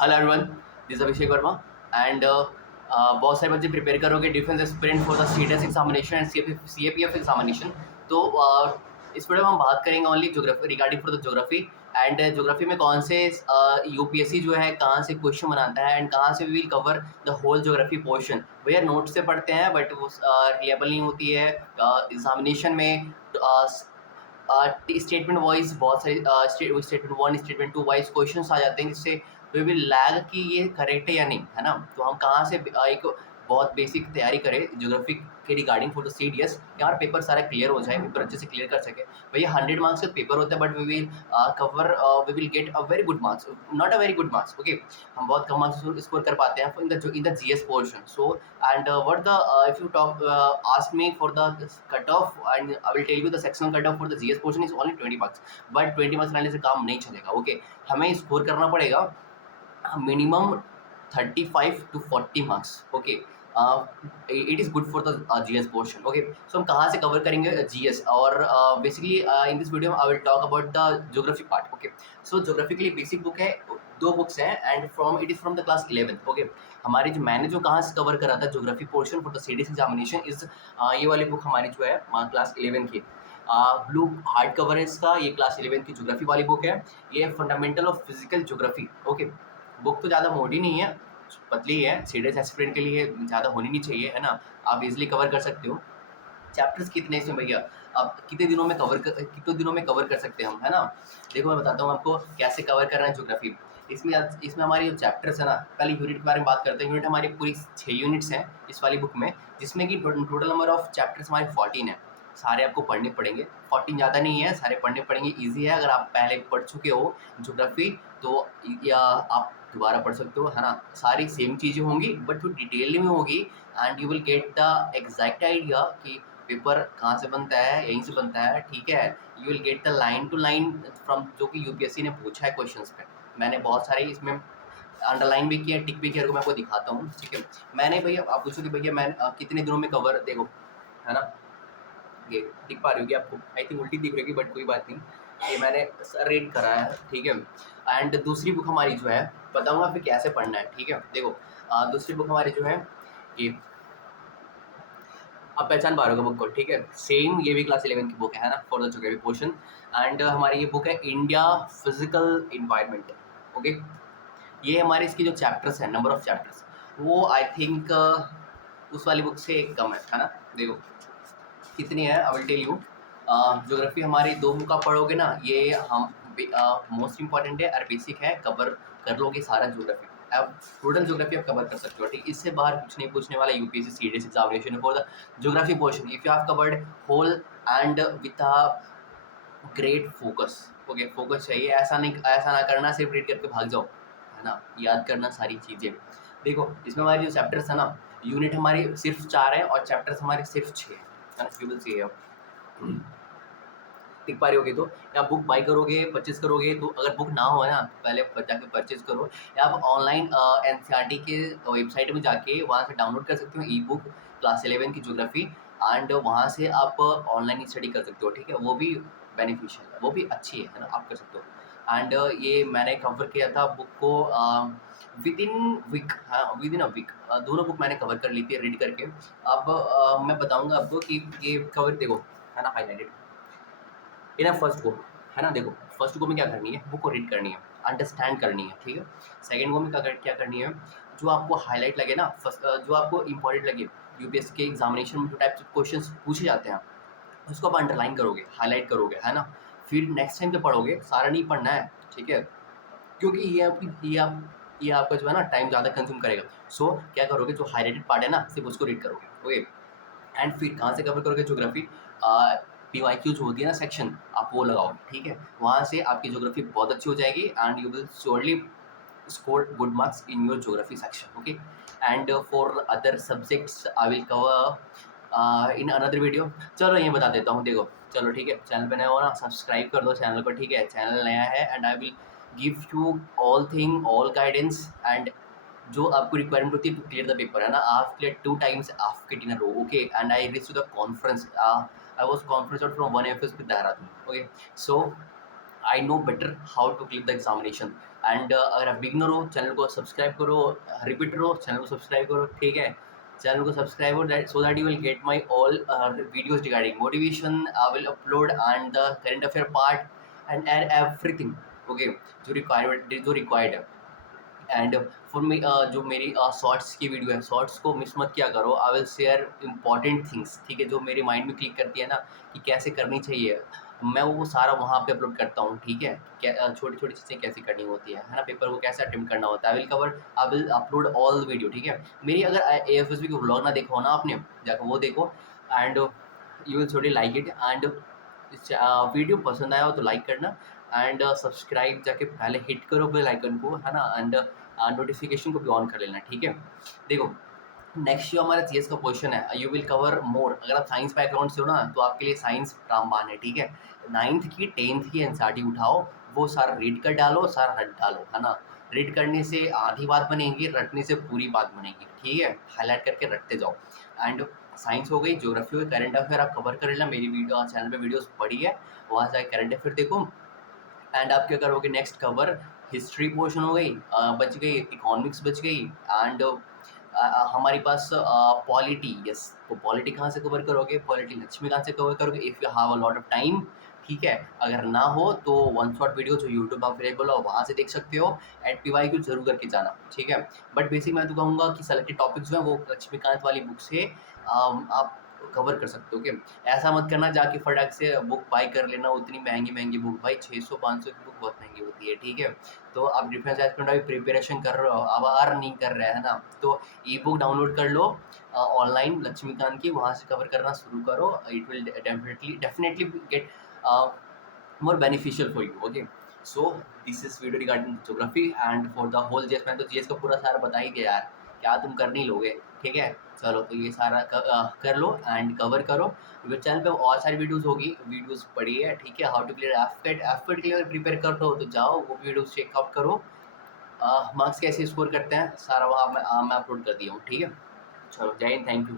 Hello everyone, this is Abhishek Verma and बहुत सारे बच्चे प्रिपेयर करोगे defence aspirant for the CDS examination and CAPF examination. तो इस वीडियो में हम बात करेंगे only geography regarding for the geography and geography में कौन से यूपीएससी जो है कहाँ से क्वेश्चन बनाता है एंड कहाँ से we will cover the whole geography portion. भैया नोट से पढ़ते हैं बट वो रिलेबल नहीं होती है एग्जामिनेशन में। स्टेटमेंट वाइज बहुत सारी statement one statement two wise question आ जाते हैं जिससे वी विल लैग कि ये करेक्ट है या नहीं, है ना। तो हम कहाँ से एक बहुत बेसिक तैयारी करें ज्योग्राफी के रिगार्डिंग फॉर द सीडीएस, यार पेपर सारा क्लियर हो जाए, पेपर अच्छे से क्लियर कर सके। भैया 100 मार्क्स का पेपर होता है but we will cover we will get a very good marks, not a very good marks, okay. हम बहुत कम मार्क्स स्कोर कर पाते हैं in the GS portion. So and what the if you talk ask me for the cutoff and I will tell you the sectional cutoff for the GS portion is only 20 marks, but 20 marks लाने से काम नहीं चलेगा, okay. हमें score करना पड़ेगा minimum 35 to 40 marks, okay. It is good for the GS portion, okay. So हम कहाँ से कवर करेंगे जीएस और basically in this video I will talk about the geography part, okay. So geography के लिए बेसिक बुक है, दो books हैं and from it is from the class 11th, okay. हमारी जो मैंने जो कहाँ से कवर करा था geography portion for the CDS examination is ये वाली बुक हमारी जो है क्लास 11 की ब्लू हार्ड कवर है इसका, ये क्लास 11 की ज्योग्राफी वाली बुक है। ये fundamental of physical geography, okay. Book तो ज़्यादा मोटी नहीं है, पतली है, सीडीएस एस्पिरेंट के लिए ज़्यादा होनी नहीं चाहिए, है ना। आप इजीली कवर कर सकते हो। चैप्टर्स कितने इसमें भैया, अब कितने दिनों में कवर कर सकते हैं हम, है ना। देखो मैं बताता हूँ आपको कैसे कवर करना है ज्योग्राफी। इसमें हमारी जो चैप्टर्स है ना, पहले यूनिट के बारे में बात करते हैं। यूनिट हमारी पूरी 6 यूनिट्स हैं इस वाली बुक में, जिसमें कि टोटल नंबर ऑफ चैप्टर्स हमारे 14 है। सारे आपको पढ़ने पड़ेंगे, 14 ज़्यादा नहीं है, सारे पढ़ने पड़ेंगे। ईजी है, अगर आप पहले पढ़ चुके हो ज्योग्राफी तो या आप दोबारा पढ़ सकते हो, है ना। सारी सेम चीज़ें होंगी बट थोड़ी डिटेल में होगी and you will get the exact idea कि पेपर कहाँ से बनता है, यहीं से बनता है, ठीक है। You will get the line to line from जो कि यूपीएससी ने पूछा है क्वेश्चंस पे। मैंने बहुत सारे इसमें अंडरलाइन भी किया, टिक भी किया, मैं आपको दिखाता हूँ, ठीक है। मैंने भैया आप पूछो कि भैया मैं कितने दिनों में कवर, देखो है ना, ये दिख पा रही होगी आपको, आई थिंक उल्टी दिख रही होगी बट कोई बात नहीं, ये मैंने रीड करा है, ठीक है। एंड दूसरी बुक हमारी जो है बताऊँगा फिर कैसे पढ़ना है, ठीक है। देखो दूसरी बुक हमारी जो है ये आप पहचान पा रहे हो बुक को, ठीक है। सेम ये भी क्लास 11 की बुक है ना, for the geography portion. And हमारी ये बुक है इंडिया फिजिकल इन्वायरमेंट, ओके। ये हमारे इसकी जो चैप्टर्स हैं, नंबर ऑफ चैप्टर्स, वो आई थिंक उस वाली बुक से कम है ना। देखो कितनी है, I will tell you. Geography हमारी दो बुक आप पढ़ोगे ना, ये हम मोस्ट इंपॉर्टेंट है और बेसिक है, कवर कर लोगे सारा ज्योग्राफी। अब टोटल ज्योग्राफी आप कवर कर सकते हो, ठीक। इससे बाहर कुछ नहीं पूछने वाला UPSC CDS examination for the geography portion if you have covered whole end with a great focus, okay. Focus चाहिए, ऐसा ना करना सिर्फ रीड करके भाग जाओ, है ना। याद करना सारी चीज़ें। देखो इसमें हमारी जो चैप्टर्स है ना, यूनिट हमारी सिर्फ 4 है और चैप्टर्स हमारे सिर्फ 6 है ना। यू विल सी दिख पा रही होगी तो, या बुक बाई करोगे, परचेज करोगे तो, अगर बुक ना हो ना पहले जाके परचेज करो, या आप ऑनलाइन एनसीईआरटी के वेबसाइट में जाके वहाँ से डाउनलोड कर सकते हो ई बुक क्लास 11 की ज्योग्राफी एंड वहाँ से आप ऑनलाइन स्टडी कर सकते हो, ठीक है। वो भी बेनिफिशियल है, वो भी अच्छी है ना, आप कर सकते हो। एंड ये मैंने कवर किया था बुक को विद इन वीक, हाँ विद इन अ वीक दोनों बुक मैंने कवर कर ली थी रीड करके। अब मैं बताऊँगा आपको कि ये कवर देखो, है ना, हाईलाइटेड इन फर्स्ट गो, है ना। देखो फर्स्ट गो में क्या करनी है, बुक को रीड करनी है, अंडरस्टैंड करनी है, ठीक है। सेकंड गो में क्या करनी है, जो आपको हाईलाइट लगे ना, फर्स्ट जो आपको इंपॉर्टेंट लगे, यूपीएससी के एग्जामिनेशन में जो टाइप ऑफ क्वेश्चंस पूछे जाते हैं उसको आप अंडरलाइन करोगे, हाईलाइट करोगे, है ना। फिर नेक्स्ट टाइम जब पढ़ोगे सारा नहीं पढ़ना है, ठीक है, क्योंकि ये आपका जो है ना टाइम ज़्यादा कंज्यूम करेगा। सो क्या करोगे, जो हाईलाइटेड पार्ट है ना सिर्फ उसको रीड करोगे, ओके। एंड फिर कहाँ से कवर करोगे ज्योग्राफी, पीवाईक्यू जो होती है ना सेक्शन, आप वो लगाओगे, ठीक है। वहाँ से आपकी ज्योग्राफी बहुत अच्छी हो जाएगी and you will surely score good marks in your geography section, okay. And for other subjects I will cover in another video। चलो ये बता देता हूँ, देखो चलो ठीक है, चैनल पे नया हो ना सब्सक्राइब कर दो चैनल को, ठीक है। चैनल नया है and I will give you all thing all guidance and जो आपको रिक्वायरमेंट होती है टू क्लियर द पेपर, है ना। आप clear 2 times after getting a row, okay, and I reached to the conference, I was conference out from one FS with Dehradun, okay। So I know better how to clear the examination, and अगर आप beginner हो channel को subscribe करो, repeater हो channel को subscribe करो, ठीक है, चैनल को सब्सक्राइब हो so that you will get my all videos regarding motivation I will upload and the current affair part and everything, okay, जो रिक्वायर्ड है। एंड फॉर मी जो मेरी शॉर्ट्स की वीडियो है, शॉर्ट्स को मिस मत किया करो, I will share important things, ठीक है, जो मेरे माइंड में क्लिक करती है ना कि कैसे करनी चाहिए, मैं वो सारा वहाँ पे अपलोड करता हूँ, ठीक है, क्या छोटी छोटी चीज़ें कैसे करनी होती है ना, पेपर को कैसे अटेम्प्ट करना होता है, I will upload all video, ठीक है। मेरी अगर AFSB की व्लॉग ना देखो ना आपने, जाकर वो देखो एंड यू विल छोटी लाइक इट एंड वीडियो पसंद आया हो तो लाइक करना एंड सब्सक्राइब जाके पहले हिट करो बेल आइकन को, है ना, एंड नोटिफिकेशन को भी ऑन कर लेना, ठीक है। देखो नेक्स्ट जो हमारा जीएस का क्वेश्चन है, यू विल कवर मोर, अगर आप साइंस बैकग्राउंड से हो ना तो आपके लिए साइंस रामबाण है, ठीक है। 9th की 10th की एनसीईआरटी उठाओ, वो सारा रीड कर डालो, सारा रट डालो, है ना। रीड करने से आधी बात बनेगी, रटने से पूरी बात बनेगी, ठीक है, हाईलाइट करके रटते जाओ। एंड साइंस हो गई, ज्योग्राफी हो गई, करंट अफेयर आप कवर कर लेना, मेरी वीडियो चैनल पे वीडियोस पड़ी है, वहाँ से करंट अफेयर देखो। एंड आप क्या करोगे नेक्स्ट कवर, हिस्ट्री पोर्शन हो गई, बच गई, इकोनॉमिक्स बच गई एंड हमारे पास पॉलिटी, यस, तो पॉलिटी कहाँ से कवर करोगे, पॉलिटी लक्ष्मीकांत से कवर करोगे if you have a lot of time, ठीक है। अगर ना हो तो वन शॉट वीडियो जो यूट्यूब अवेलेबल हो वहाँ से देख सकते हो एंड PYQ जरूर करके जाना, ठीक है। बट बेसिक मैं तो कहूँगा कि सेलेक्टेड टॉपिक्स जो है वो लक्ष्मीकांत वाली बुक से आप कवर कर सकते हो, ओके। ऐसा मत करना जाके फटाक से बुक बाई कर लेना, उतनी महंगी महंगी बुक, भाई 600-500 की बुक बहुत महंगी होती है, ठीक है। तो आप डिफेंस एस्पिरेंट अभी प्रिपरेशन कर रहे हो, अब अर्न नहीं कर रहे हैं ना, तो ई बुक डाउनलोड कर लो ऑनलाइन लक्ष्मीकांत की, वहाँ से कवर करना शुरू करो, it will definitely get more beneficial for you, okay। So this is video regarding geography and for the whole GS, मैं तो GS का पूरा सारा बता ही दिया यार, क्या तुम कर नहीं लोगे, ठीक है। चलो तो ये सारा कर लो एंड कवर करो, मेरे चैनल पे और सारी वीडियोस होगी, वीडियोस पड़ी है, ठीक है। हाउ टू क्लियर एफकेट के लिए प्रिपेयर कर रहे हो तो जाओ वो वीडियोस चेकआउट करो, मार्क्स कैसे स्कोर करते हैं सारा वहाँ मैं अपलोड कर दिया हूँ, ठीक है। चलो जय हिंद, थैंक यू।